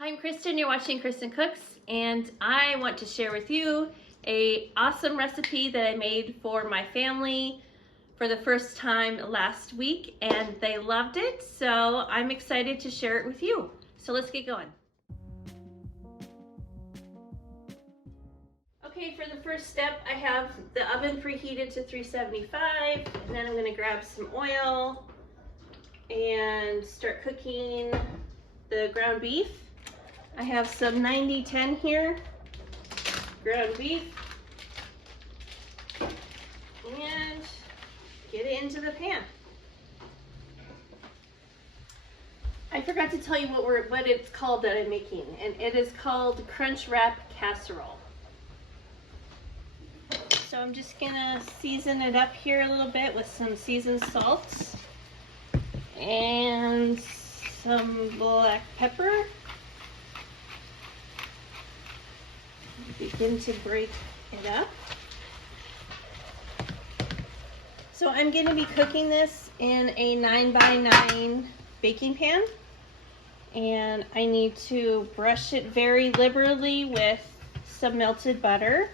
Hi, I'm Kristen, you're watching Kristincooks, and I want to share with you an awesome recipe that I made for my family for the first time last week, and they loved it, so I'm excited to share it with you. So let's get going. Okay, for the first step, I have the oven preheated to 375, and then I'm going to grab some oil and start cooking the ground beef. I have some 90-10 here, ground beef, and get it into the pan. I forgot to tell you what it's called that I'm making, and it is called Crunchwrap Casserole. So I'm just gonna season it up here a little bit with some seasoned salts and some black pepper. Begin to break it up. So I'm going to be cooking this in a 9x9 baking pan, and I need to brush it very liberally with some melted butter,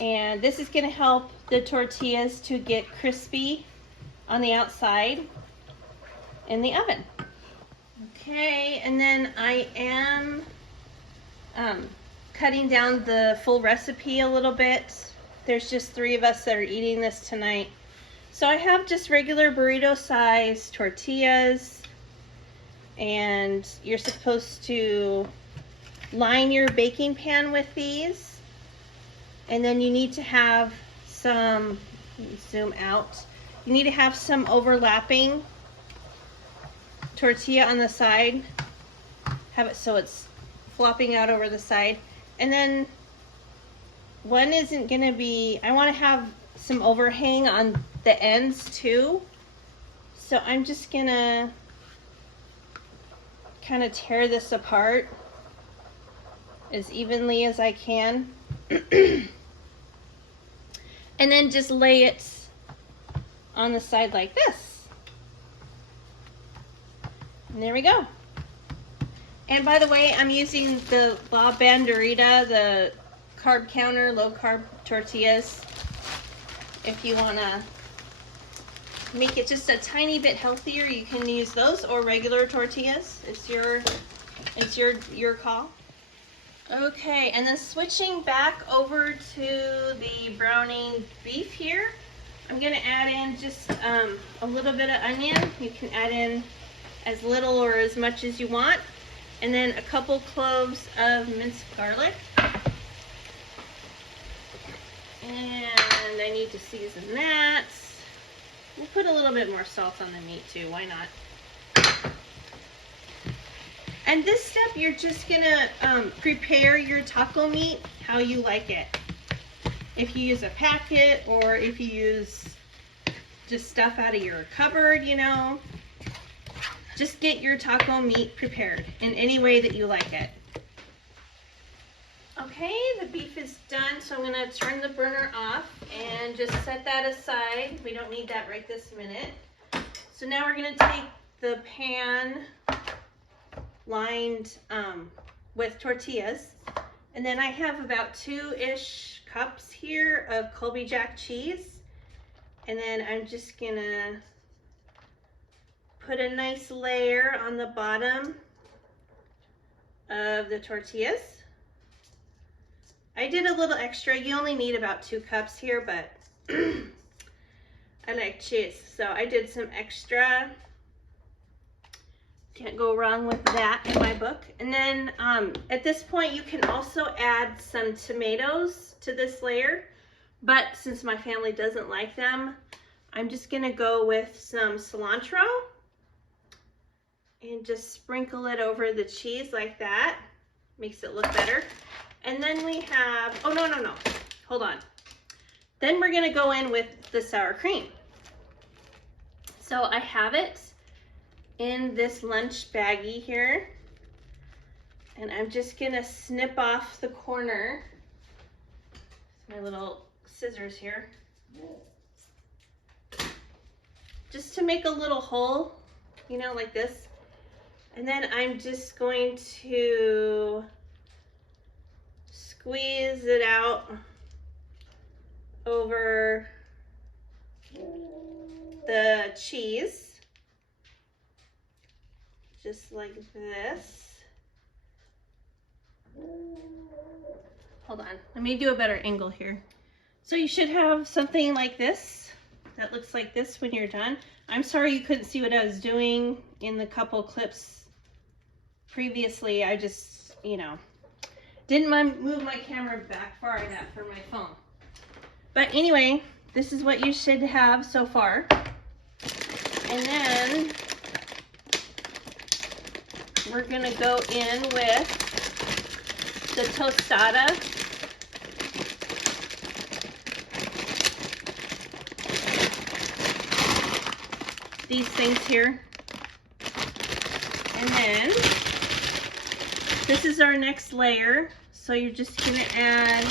and this is going to help the tortillas to get crispy on the outside in the oven. Okay, and then I am cutting down the full recipe a little bit. There's just 3 of us that are eating this tonight. So I have just regular burrito size tortillas, and you're supposed to line your baking pan with these, and then you need to have some, zoom out, you need to have some overlapping tortilla on the side. Have it so it's flopping out over the side. And then one isn't gonna be, I wanna have some overhang on the ends too. So I'm just gonna kind of tear this apart as evenly as I can. And then just lay it on the side like this. And there we go. And by the way, I'm using the La Banderita, the carb counter, low carb tortillas. If you want to make it just a tiny bit healthier, you can use those or regular tortillas. It's your call. Okay, and then switching back over to the browning beef here, I'm going to add in just a little bit of onion. You can add in as little or as much as you want. And then a couple cloves of minced garlic. And I need to season that. We'll put a little bit more salt on the meat too, why not? And this step, you're just gonna prepare your taco meat how you like it. If you use a packet or if you use just stuff out of your cupboard, you know. Just get your taco meat prepared in any way that you like it. Okay, the beef is done, so I'm going to turn the burner off and just set that aside. We don't need that right this minute. So now we're going to take the pan lined with tortillas, and then I have about 2-ish cups here of Colby Jack cheese, and then I'm just going to put a nice layer on the bottom of the tortillas. I did a little extra. You only need about 2 cups here, but I like cheese, so I did some extra. Can't go wrong with that in my book. And then at this point, you can also add some tomatoes to this layer, but since my family doesn't like them, I'm just gonna go with some cilantro and just sprinkle it over the cheese like that. Makes it look better. And then we have, oh no, hold on. Then we're gonna go in with the sour cream. So I have it in this lunch baggie here, and I'm just gonna snip off the corner. My little scissors here. Just to make a little hole, you know, like this. And then I'm just going to squeeze it out over the cheese, just like this. Hold on, let me do a better angle here. So you should have something like this that looks like this when you're done. I'm sorry you couldn't see what I was doing in the couple clips previously. I just, you know, didn't move my camera back far enough for my phone. But anyway, this is what you should have so far. And then we're gonna go in with the tostada. These things here. And then this is our next layer. So you're just gonna add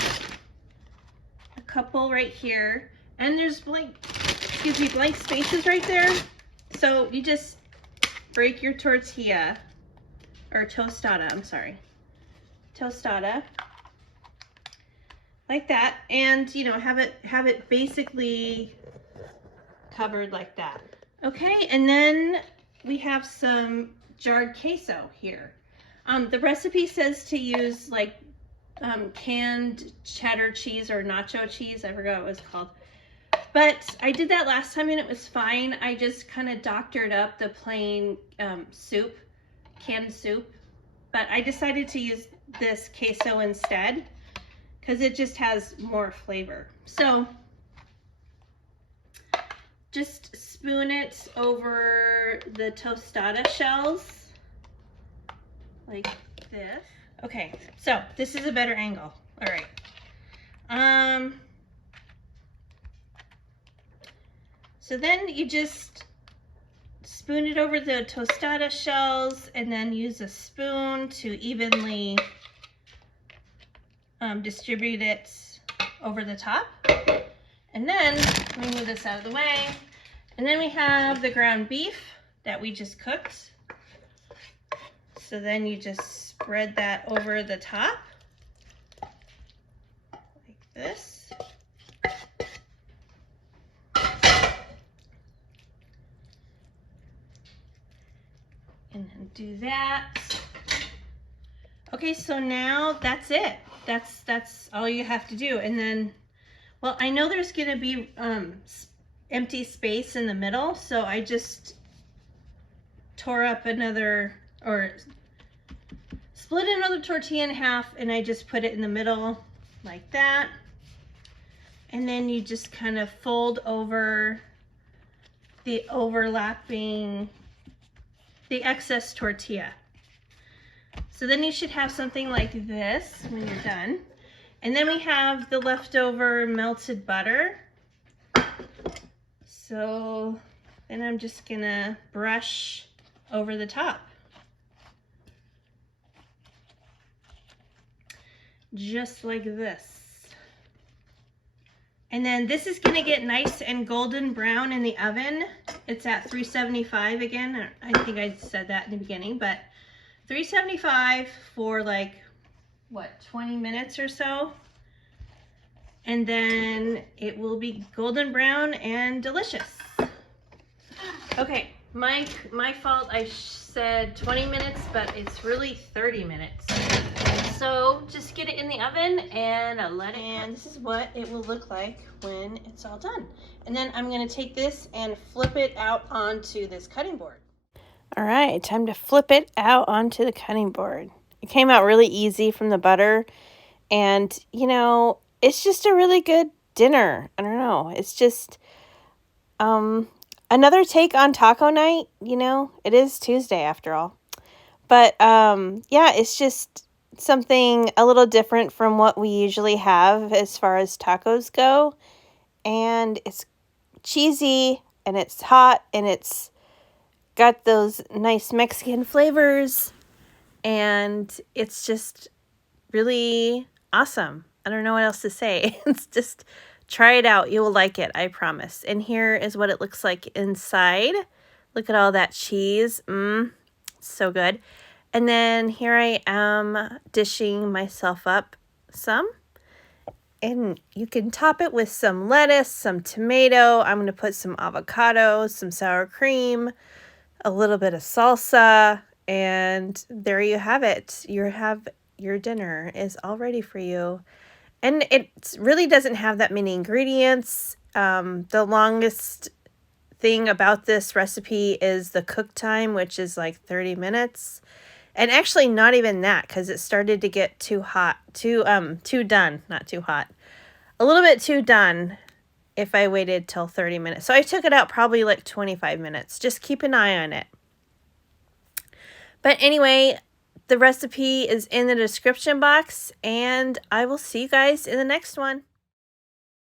a couple right here. And there's blank spaces right there. So you just break your tortilla, or tostada, I'm sorry. Tostada. Like that. And you know, have it basically covered like that. Okay, and then we have some jarred queso here. The recipe says to use like canned cheddar cheese or nacho cheese. I forgot what it was called. But I did that last time and it was fine. I just kind of doctored up the plain soup, canned soup. But I decided to use this queso instead because it just has more flavor. So just spoon it over the tostada shells like this. Okay, so this is a better angle. All right. So then you just spoon it over the tostada shells and then use a spoon to evenly distribute it over the top. And then, let me move this out of the way. And then we have the ground beef that we just cooked. So then you just spread that over the top, like this. And then do that. Okay, so now that's it. That's all you have to do. And then, well, I know there's gonna be empty space in the middle, so I just tore up another, or split another tortilla in half, and I just put it in the middle like that. And then you just kind of fold over the excess tortilla. So then you should have something like this when you're done. And then we have the leftover melted butter. So then I'm just gonna brush over the top. Just like this. And then this is gonna get nice and golden brown in the oven. It's at 375 again. I think I said that in the beginning, but 375 for like, what, 20 minutes or so. And then it will be golden brown and delicious. Okay, my fault. I said 20 minutes, but it's really 30 minutes. So just get it in the oven and let it, and this is what it will look like when it's all done. And then I'm gonna take this and flip it out onto this cutting board. All right, time to flip it out onto the cutting board. It came out really easy from the butter, and you know, it's just a really good dinner. I don't know, it's just another take on taco night. You know, it is Tuesday after all, but yeah, it's just something a little different from what we usually have as far as tacos go. And it's cheesy and it's hot and it's got those nice Mexican flavors, and it's just really awesome. I don't know what else to say. It's just, try it out. You will like it, I promise. And here is what it looks like inside. Look at all that cheese. So good. And then here I am dishing myself up some. And you can top it with some lettuce, some tomato. I'm going to put some avocado, some sour cream, a little bit of salsa, and there you have it. Your dinner is all ready for you. And it really doesn't have that many ingredients. The longest thing about this recipe is the cook time, which is like 30 minutes. And actually not even that, because it started to get too hot, too done, not too hot. A little bit too done if I waited till 30 minutes. So I took it out probably like 25 minutes. Just keep an eye on it. But anyway, the recipe is in the description box, and I will see you guys in the next one.